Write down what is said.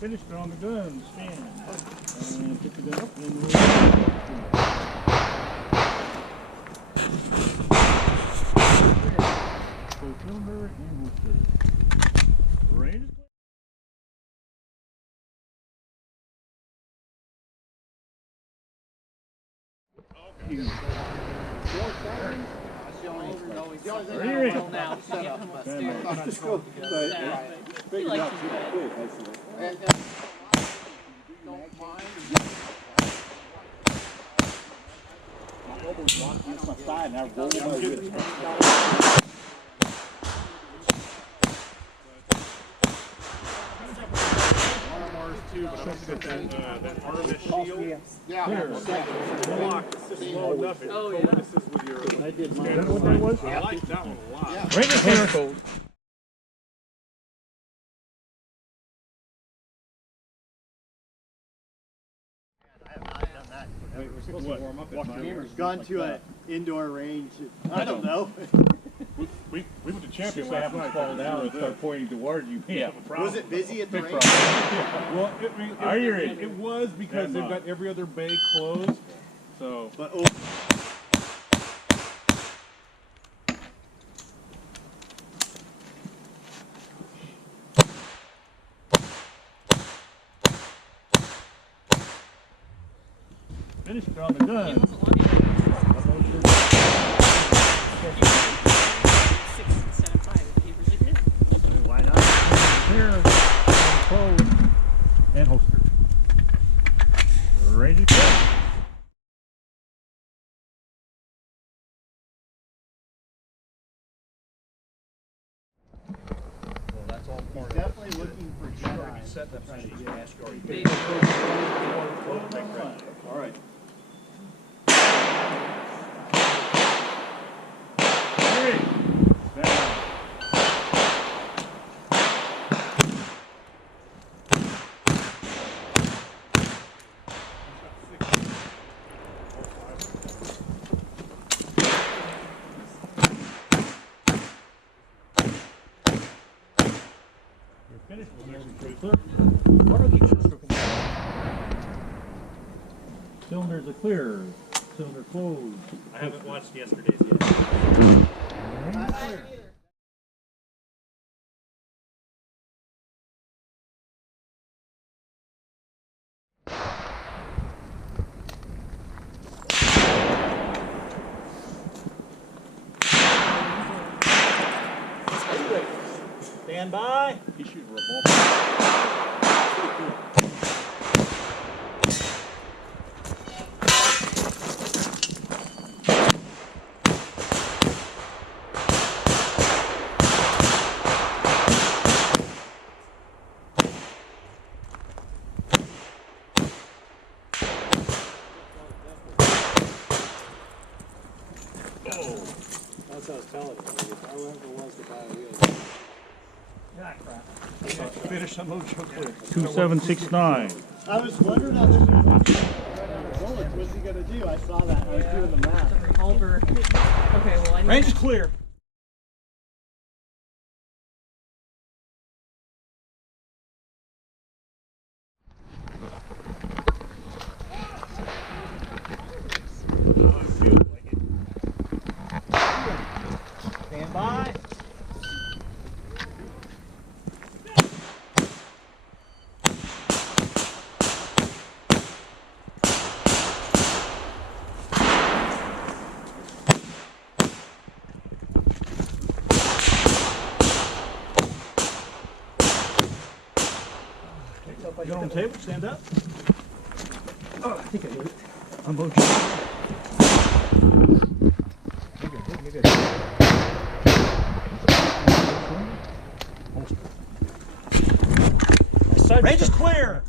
Finished it on the gun, stand. And pick the gun up and move. Full cylinder and holster. Ready? That artist shield. Yeah. Block. This is low enough. It focuses with your. I like that one a lot. Right in here. Gone to an indoor range. I don't know. We went to champions. I haven't fallen down and start pointing towards you. Yeah. Was it busy at the range? Well, it was because they've got every other bay closed. So. But Finished it on the gun. Why not? Here, close, and holster. Ready to go. Well, that's all part definitely looking for Jedi. set up trying to get ask you. All right. Cylinders are clear. Cylinder closed. I haven't watched yesterday's yet. Stand by. He shoots a revolver. That's what I was telling you. However it was to buy a wheel. Yeah, crap. Finish on those real quick. 2769. I was wondering how this was going to bullets. What's he going to do? I saw that. I was doing the math. Revolver. Okay, well I need Range is clear. Stand by. Get on the table, stand up. Oh, I think I did it. I'm both. You're good, you're good. Range is clear.